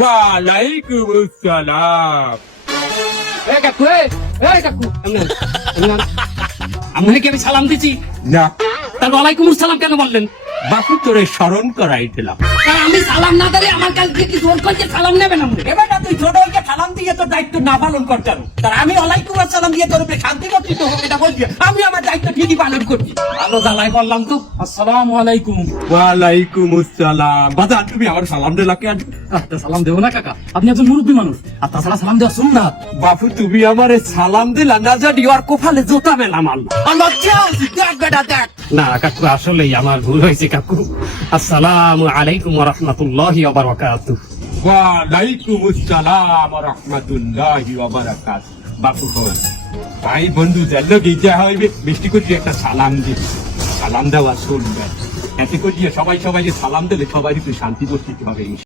ওয়ালাইকুম আসসালাম। কাকু কাকু আমি কি আমি সালাম দিছি? না তাহলে ওয়ালাইকুম আসসালাম কেন বললেন? বাপু তোরে স্মরণ করাই দিলাম। আমি সালাম না দিলে আমার কাছে কি জোর করে সালাম নেবেন আপনি? এবার না তুই ছোট হইয়া সালাম দিয়ে তোর দায়িত্ব না পালন করতে পারো। তার আমি ওয়ালাইকুম আসসালাম দিয়ে তোর উপরে শান্তি করছি তো এটা বলছি আমি আমার দায়িত্ব ঠিকই পালন করছি। ভালো জ্বালাই বললাম তো। আসসালামু আলাইকুম। ওয়ালাইকুম আসসালাম। বাজা তুমি আমার সালাম দিলা কেন? একটা সালাম দেবো না কাকা, আপনি একজন মুরব্বী মানুষ, আর তাছাড়া সালাম দেওয়া সুন্নাত। বাপু তুমি আমারে সালাম দিলা না জানি আর কোফালে জোতা মেলা মারলা। আর লজ্জা আছে, দেখ বেটা দেখ। না কাকু আসলেই আমার ভুল হয়েছে কাকু। আসসালামু আলাইকুম ওয়া রাহমাতুল্লাহি ওয়া বারাকাতুহু। ওয়ালাইকুম আসসালাম ওয়া রাহমাতুল্লাহি ওয়া বারাকাতুহু। বাপু কই ভাই বন্ধু জানলো গিয়ে হইবে মিষ্টি করে একটা সালাম দিবি। সালাম দেওয়া শুনবে এতে করে সবাই সবাই যে সালাম দিলে সবাই একটু শান্তি করতে হবে।